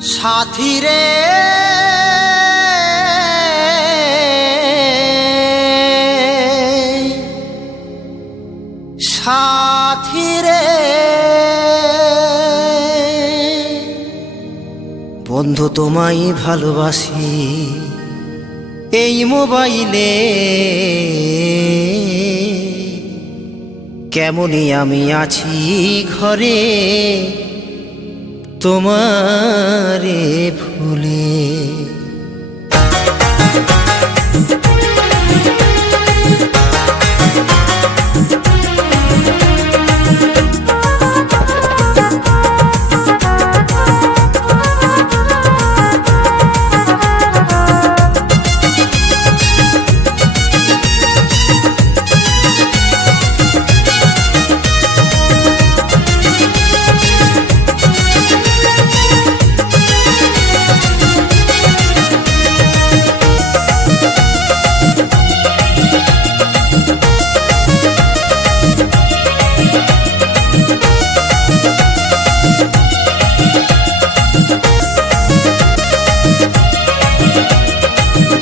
সাথী রে সাথী রে বন্ধু তোমায় ভালোবাসি এই মোবাইলে কেমনই আমি আছি ঘরে তোমারে ভুলে।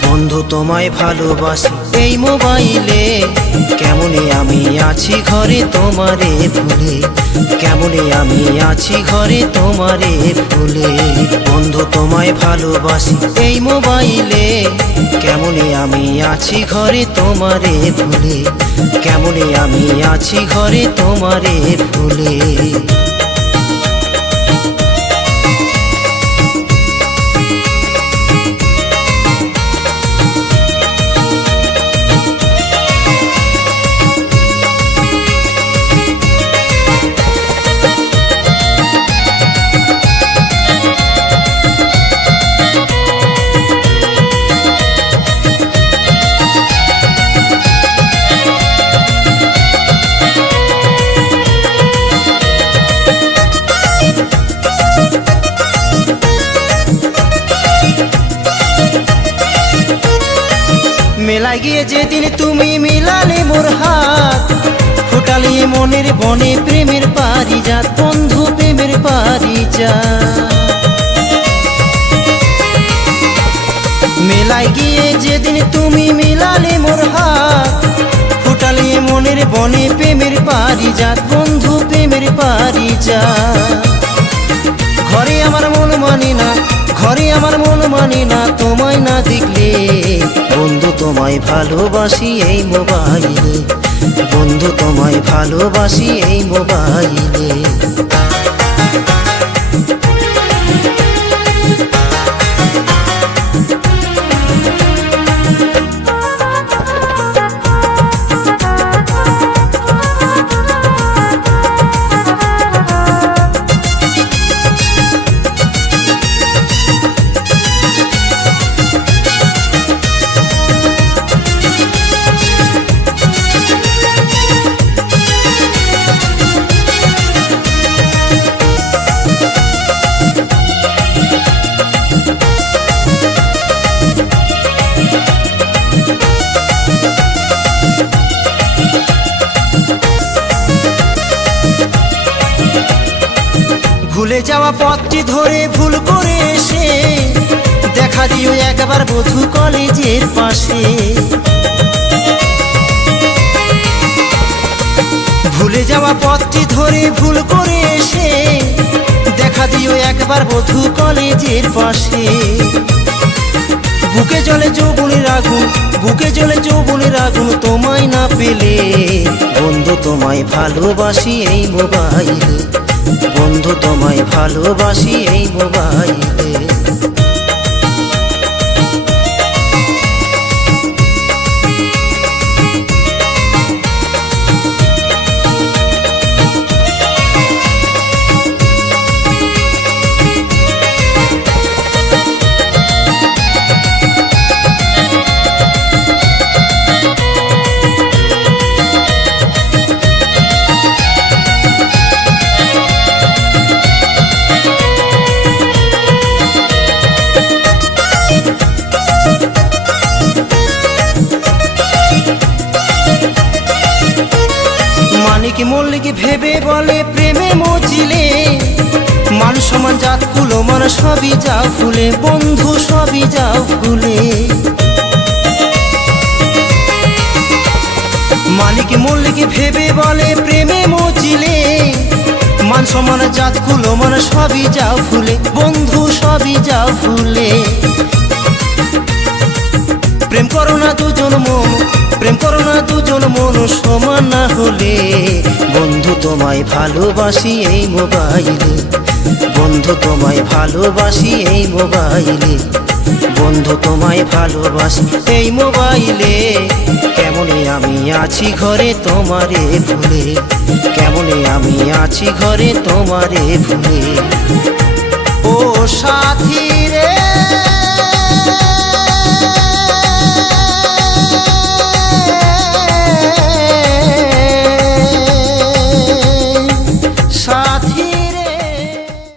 বন্ধু তোমায় ভালোবাসি এই মোবাইলে কেমনে আমি আছি ঘরে তোমারে ভুলে, কেমনে আমি আছি ঘরে তোমারে ভুলে। বন্ধু তোমায় ভালোবাসি এই মোবাইলে কেমনে আমি আছি ঘরে তোমারে ভুলে, কেমনে আমি আছি ঘরে তোমারে ভুলে। মেলায় গিয়ে যেদিন তুমি মিলালে মোর হাত, ফোটালে মনের বনে প্রেমের পারিজাত, বন্ধু প্রেমের পারিজাত। মেলায় গিয়ে যেদিন তুমি মিলালে মোর হাত, ফোটালে মনের বনে প্রেমের পারিজাত, বন্ধু প্রেমের পারিজাত। ঘরে আমার মন মানে না, ঘরে আমার মন মানে না তোমায় না দেখলে। বন্ধু তোমায় ভালোবাসি এই মোবাইলে, বন্ধু তোমায় ভালোবাসি এই মোবাইলে। ভুলে যাওয়া পথটি ধরে ভুল করে এসে দেখা দিও একবার বধূ কলেজের পাশে। ভুলে যাওয়া পথটি ধরে ভুল করে এসে দেখা দিও একবার বধূ কলেজের পাশে। বুকে জ্বলে যৌবনের আগুন, বুকে জ্বলে যৌবনের আগুন তোমায় না পেলে। বন্ধু তোমায় ভালোবাসি এই মোবাইলে, বন্ধু তোমায় ভালোবাসি এই মোবাইলে। মানিক মল্লিক ভেবে বলে প্রেমে মজিলে মান সমান জাত কুলো মান সবই যাও ভুলে, বন্ধু সবই যাও ভুলে। মালিক মল্লিক ভেবে বলে প্রেমে মজিলে, মান সমান জাত কুলো মান সবই যাও ভুলে, বন্ধু সবই যাও ভুলে। প্রেম করো না দুজন মন, প্রেম করো না দুজন মন সমান না হলে। বন্ধু তোমায় ভালোবাসি এই মোবাইলে, বন্ধু তোমায় ভালোবাসি এই মোবাইলে, বন্ধু তোমায় ভালোবাসি এই মোবাইলে। কেমনে আমি আছি ঘরে তোমারে ভুলে, কেমনে আমি আছি ঘরে তোমারে ভুলে। ও সাথী